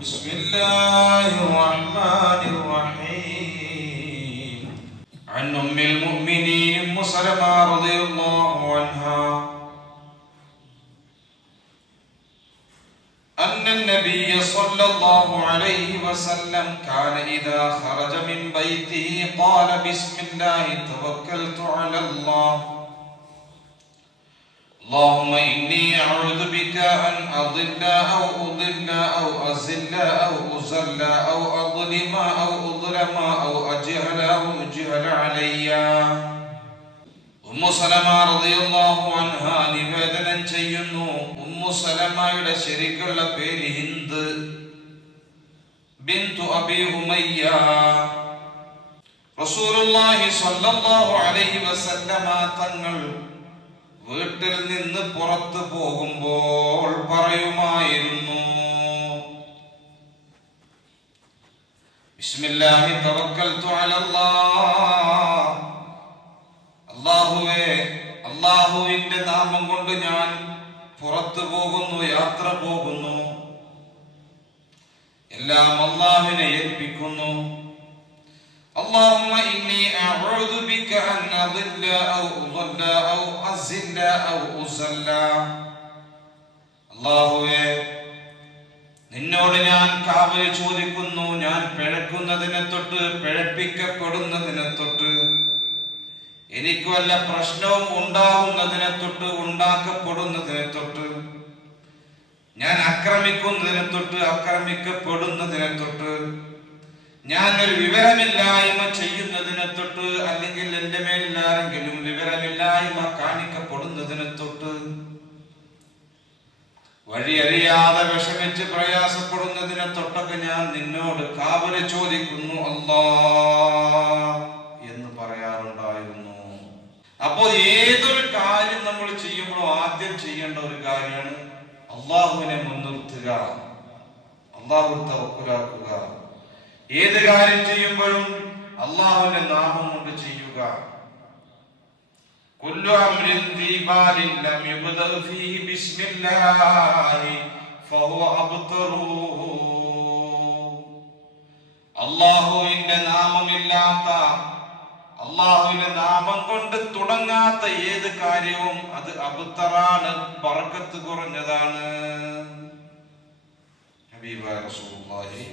بسم الله الرحمن الرحيم. عن أم المؤمنين أم سلمة رضي الله عنها أن النبي صلى الله عليه وسلم كان إذا خرج من بيته قال بسم الله توكلت على الله. اللهم إني أعوذ بك أن أضل أو أضل أو أزل أو أزل أو أظلم أو أظلم أو أجهل أو أجهل علي Umm Salama റളിയല്ലാഹു അൻഹ നിവേദനം ചെയ്യുന്നു ഉമ്മു സലമയുടെ ശരിക്കുള്ള പേര് ഹിന്ദ് ബിന്തു അബി ഉമയ്യ റസൂലുള്ളാഹി സ്വല്ലല്ലാഹു അലൈഹി വസല്ലമ തങ്ങൾ വീട്ടിൽ നിന്ന് പുറത്തു പോകുമ്പോൾ പറയുമായിരുന്നു. ബിസ്മില്ലാഹി തവക്കൽതു അലല്ലാഹ്. അല്ലാഹുവേ നാമം കൊണ്ട് ഞാൻ പുറത്തു പോകുന്നു യാത്ര പോകുന്നു. എല്ലാം അള്ളാഹുവിനെ ഏൽപ്പിക്കുന്നു. അല്ലാഹുമ്മ ഇന്നി അഊദു أو أضل أو أزل أو أزل അള്ളാഹുവേ നിന്നോട് ഞാൻ കാവൽ ചോദിക്കുന്നു ഞാൻ പിഴക്കുന്നതിനെ തൊട്ട് പിഴപ്പിക്കപ്പെടുന്നതിനെ തൊട്ട് എനിക്ക് വല്ല പ്രശ്നവും ഉണ്ടാകുന്നതിനെ തൊട്ട് ഉണ്ടാക്കപ്പെടുന്നതിനെ തൊട്ട് ഞാൻ ആക്രമിക്കുന്നതിനെ തൊട്ട് ആക്രമിക്കപ്പെടുന്നതിനെ തൊട്ട് ഞാൻ ഒരു വിവരമില്ലായ്മ ചെയ്യുന്നതിനെ തൊട്ട് അല്ലെങ്കിൽ എന്റെ മേലിൽ ആരെങ്കിലും വിവരമില്ലായ്മ കാണിക്കപ്പെടുന്നതിനെ തൊട്ട് വഴിയറിയാതെ വിഷമിച്ച് പ്രയാസപ്പെടുന്നതിനെ തൊട്ടൊക്കെ ഞാൻ നിന്നോട് കാവൽ ചോദിക്കുന്നു അല്ലാ എന്ന് പറയാറുണ്ടായിരുന്നു. അപ്പോൾ ഏതൊരു കാര്യം നമ്മൾ ചെയ്യുമ്പോഴും ആദ്യം ചെയ്യേണ്ട ഒരു കാര്യമാണ് അള്ളാഹുവിനെ മുൻനിർത്തുക അള്ളാഹു തവക്കുലാക്കുക ഏത് കാര്യം ചെയ്യുമ്പോഴും അള്ളാഹുവിന്റെ നാമം കൊണ്ട് ചെയ്യുക. ഫീഹി ബിസ്മില്ലാഹി ഫഹുവ അബ്തറൂ. അള്ളാഹുവിന്റെ നാമമില്ലാത്ത അള്ളാഹുവിന്റെ നാമം കൊണ്ട് തുടങ്ങാത്ത ഏത് കാര്യവും അത് അബുത്തറാണ് പറക്കത്ത് കുറഞ്ഞതാണ്. ഹബീബ റസൂലുള്ളാഹി